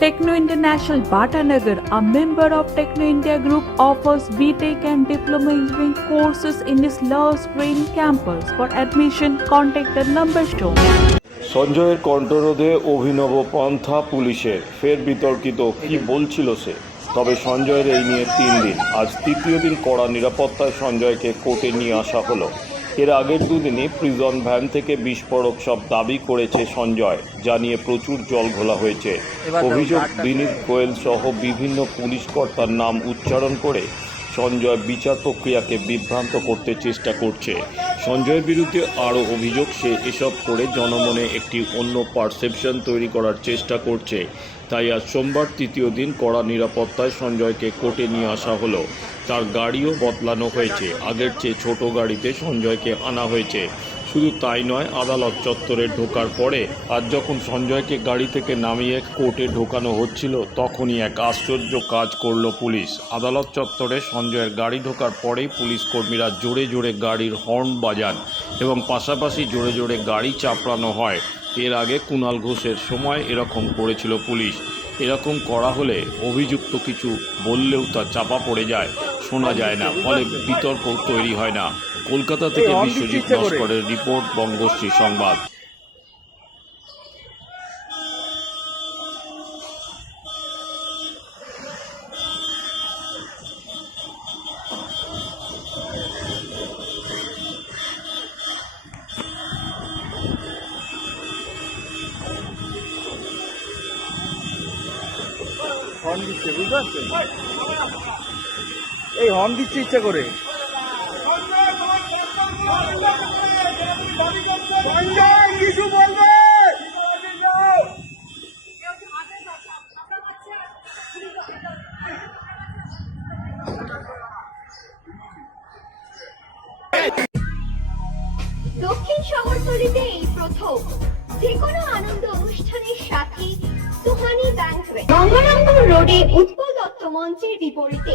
Techno International Bhatanagar, a member of Techno India Group, offers BTEC and Diploma Engineering courses in its Love Green campus. For admission, contact the number shown. সঞ্জয়ের কণ্ঠরোধে অভিনব পন্থা পুলিশের ফের বিতর্কিত কি বলছিল সে তবে সঞ্জয়ের এই নিয়ে তিন দিন আজ তৃতীয় দিন কড়া নিরাপত্তায় সঞ্জয়কে কোর্টে নিয়ে আসা হলো এর আগের দুদিনে প্রিজন ভ্যান থেকে বিস্ফোরক সব দাবি করেছে সঞ্জয় যা নিয়ে প্রচুর জল ঘোলা হয়েছে। অভিযোগ বিনীত গোয়েল সহ বিভিন্ন পুলিশ কর্তার নাম উচ্চারণ করে সঞ্জয় বিচার প্রক্রিয়াকে বিভ্রান্ত করতে চেষ্টা করছে। সঞ্জয়ের বিরুদ্ধে আরও অভিযোগ, সে এসব করে জনমনে একটি অন্য পারসেপশন তৈরি করার চেষ্টা করছে। তাই আজ সোমবার তৃতীয় দিন কড়া নিরাপত্তায় সঞ্জয়কে কোর্টে নিয়ে আসা হলো। তার গাড়িও বদলানো হয়েছে। আগের চেয়ে ছোট গাড়িতে সঞ্জয়কে আনা হয়েছে। শুধু তাই নয়, আদালত চত্বরে ঢোকার পরে আর যখন সঞ্জয়কে গাড়ি থেকে নামিয়ে কোর্টে ঢোকানো হচ্ছিল, তখনই এক আশ্চর্য কাজ করল পুলিশ। আদালত চত্বরে সঞ্জয়ের গাড়ি ঢোকার পরেই পুলিশ কর্মীরা জোরে জোরে গাড়ির হর্ন বাজান এবং পাশাপাশি জোরে জোরে গাড়ি চাপড়ানো হয়। এর আগে কুণাল ঘোষের সময় এরকম করেছিল পুলিশ। এরকম করা হলে অভিযুক্ত কিছু বললেও তা চাপা পড়ে যায়। শোনা যায় না। ফলে বিতর্ক তৈরি হয় না। কলকাতা থেকে বিশ্বজিৎ নস্করের রিপোর্ট বঙ্গশ্রী সংবাদ। দিচ্ছে বুঝতে পারছেন? এই হর্ন দিচ্ছে ইচ্ছা করে। কিছু বলবে? দক্ষিণ শহরতলিতে এই প্রথম। যে কোনো আনন্দ অনুষ্ঠানের সাথে সুহানি ব্যাংকুয়েট গঙ্গারামপুর রোডে উৎপল দত্ত মঞ্চের বিপরীতে